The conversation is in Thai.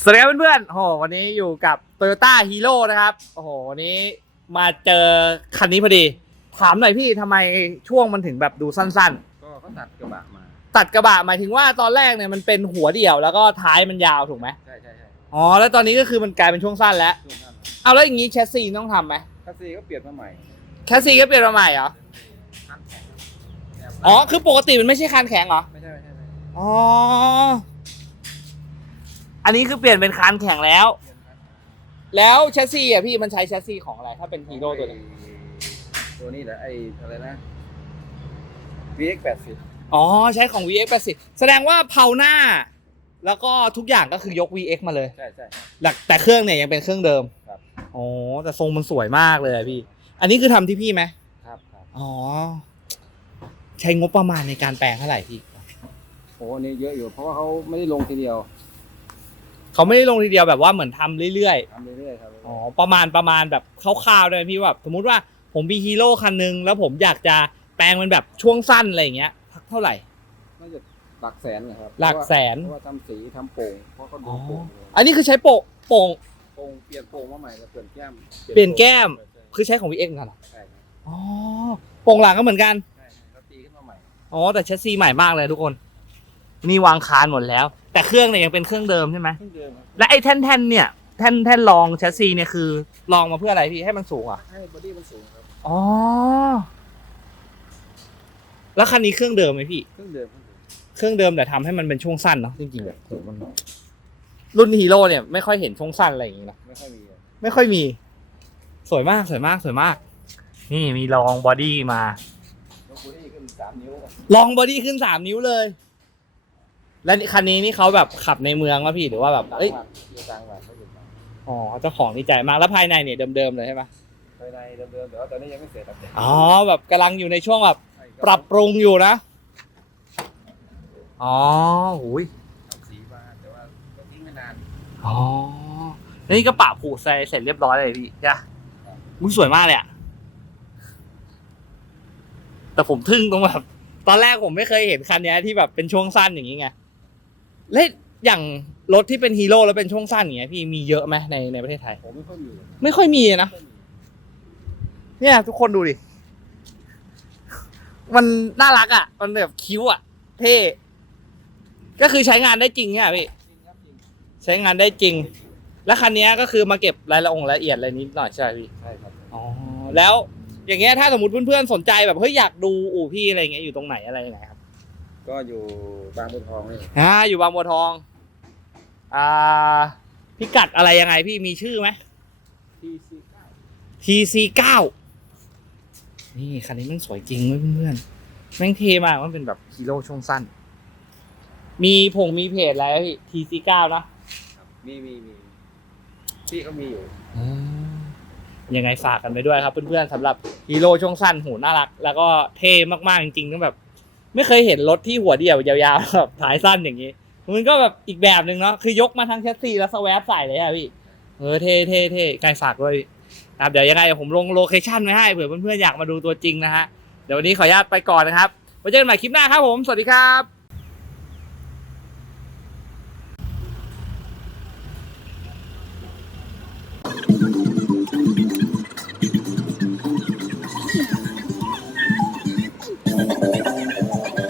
สวัสดีครับเพื่อนๆ โอ้โห วันนี้อยู่กับ Toyota Hero นะครับ โอ้โห วันนี้มาเจอคันนี้พอดี ถามหน่อยพี่ทำไมช่วงมันถึงแบบดูสั้นก็เขาตัดกระบะมา ๆ ตัดกระบะหมายถึงว่าตอนแรกเนี่ยมันเป็นหัวเดี่ยวแล้วก็ท้ายมันยาวถูกไหมใช่ใช่ใช่อ๋อ แล้วตอนนี้ก็คือมันกลายเป็นช่วงสั้นแล้ว ช่วงนั้นเอาแล้วอย่างนี้แชสซีต้องทำไหมคัสซีก็เปลี่ยนมาใหม่แชสซีก็เปลี่ยนมาใหม่เหรอ คันแข็งอ๋อ คือปกติมันไม่ใช่คานแข็งเหรอ ไม่ใช่ไม่ใช่ไม่ใช่อ๋อ อันนี้คือเปลี่ยนเป็นคานแข็งแล้วเปลี่ยนคันแล้วแชสซีอะพี่มันใช้แชสซีของอะไร ถ้าเป็นฮีโร่ตัวนี้ตัวนี้แหละไอ้อะไรนะ VX 80อ๋อใช้ของ VX 80แสดงว่าเพาหน้า แล้วก็ทุกอย่างก็คือยก VX มาเลยใช่ใช่หลักแต่เครื่องเนี่ยยังเป็นเครื่องเดิมครับอ๋อแต่ทรงมันสวยมากเลยอะพี่ อันนี้คือทำที่พี่ไหมครับครับอ๋อใช้งบประมาณในการแปลงเท่าไหร่พี่โอ้อันนี้เยอะอยู่เพราะว่าเขาไม่ได้ลงทีเดียว เขาไม่ได้ลงทีเดียวแบบว่าเหมือนทำเรื่อยทำเรื่อยๆครับๆอ๋อประมาณประมาณแบบคร่าวๆเลยพี่ว่าสมมุติว่าผมมีฮีโร่คันนึงแล้วผมอยากจะแปลงมันแบบช่วงสั้นอะไรอย่างเงี้ยทักเท่าไหร่ น่าจะหลักแสนนะครับหลักแสน เพราะว่าทำสีทำโป่งเพราะเขาดูโป่งอยู่อันนี้คือใช้โปะโป่ง โป่งเปลี่ยนโป่งมาใหม่แล้วเปลี่ยนแก้มเปลี่ยนแก้มใช่คือใช้ของ VX เหมือนกันเหรอใช่ครับอ๋อโป่งหลังก็เหมือนกัน ใช่แล้วตีขึ้นมาใหม่อ๋อแต่แชสซีใหม่มากเลยทุกคน นี่วางคานหมดแล้ว แต่เครื่องเนี่ยยังเป็นเครื่องเดิมใช่ไหมเพิ่งเดิมครับและไอ้แท่นๆเนี่ยแท่นแท่นรองแชสซีเนี่ยคือรองมาเพื่ออะไรพี่ให้มันสูงเหรอะให้บอดี้มันสูงครับ อ๋อ แล้วคันนี้เครื่องเดิมไหมพี่เพิ่งเดิมเพิ่งเดิมเครื่องเดิมแต่ทำให้มันเป็นช่วงสั้นเนาะจริงๆแบบโหมันรุ่นฮีโร่เนี่ยไม่ค่อยเห็นช่วงสั้นอะไรอย่างงี้นะไม่ค่อยมีอะไม่ค่อยมี สวยมากสวยมากสวยมาก นี่มีรองบอดี้มา ยกบอดี้ขึ้นสามนิ้ว ลองบอดี้ขึ้นสามนิ้วเลย และคันนี้นี่เขาแบบขับในเมืองวะพี่หรือว่าแบบต่างเอ้ยจังหวัดอยู่ต่างจังหวัดเขาอยู่ต่างอ๋อเจ้าของนี่ใจมากแล้วภายในเนี่ยเดิมๆเลยใช่ปะภายในเดิมๆแต่ว่าตอนนี้ยังไม่เสร็จครับอ๋อแบบกำลังอยู่ในช่วงแบบใช่ก็ปรับปรุงอยู่นะอ๋อหุยทำสีมาแต่ว่าก็ทิ้งไม่นานอ๋อแล้วนี่ก็ปะผูใส่เสร็จเรียบร้อยเลยพี่จ้ะมึงสวยมากเลยอะแต่ผมทึ่งตรงแบบตอนแรกผมไม่เคยเห็นคันเนี้ยที่แบบเป็นช่วงสั้นอย่างนี้ไง แล้วอย่างรถที่เป็นฮีโร่แล้วเป็นช่วงสั้นอย่างเงี้ยพี่มีเยอะไหมในในประเทศไทย ผมไม่ค่อยมีไม่ค่อยมีนะไม่ค่อยมีเนี่ยทุกคนดูดิ มันน่ารักอะ มันแบบคิ้วอะ เท่ ก็คือใช้งานได้จริงเนี่ยพี่ จริงครับจริงใช้งานได้จริง แล้วคันนี้ก็คือมาเก็บรายละองละเอียดอะไรนิดหน่อยใช่ไหมพี่ ใช่ครับ อ๋อ แล้วอย่างเงี้ยถ้าสมมติเพื่อนๆสนใจแบบเฮ้ยอยากดูอู่พี่อะไรเงี้ยอยู่ตรงไหนอะไรยังไงครับ ก็อยู่บางบัวทองนี่อ่าอยู่บางบัวทอง อ่า พิกัดอะไรยังไงพี่มีชื่อไหม ที่ซีเก้า TC 9 นี่คันนี้มันสวยจริงเว้ยเพื่อนๆแม่งเท่มากมันเป็นแบบฮีโร่ช่วงสั้น มีผงมีเพจอะไรไหมพี่ TC 9 นะ ครับมีมีมีที่เขามีอยู่ ยังไงฝากกันไปด้วยครับเพื่อนๆสำหรับฮีโร่ช่วงสั้นหูน่ารัก แล้วก็เท่มากๆจริงๆก็แบบ ไม่เคยเห็นรถที่หัวเดี่ยวยาวๆแบบสายสั้นอย่างนี้ มันก็แบบอีกแบบหนึ่งเนาะคือยกมาทั้งแชสซีแล้วสวปใส่เลยอะพี่เออเท่เท่เท่ไกลฝากด้วยครับเดี๋ยวยังไงผมลงโลเคชั่นไว้ให้เผื่อเพื่อนๆอยากมาดูตัวจริงนะฮะเดี๋ยววันนี้ขออนุญาตไปก่อนนะครับไว้เจอกันใหม่คลิปหน้าครับผมสวัสดีครับ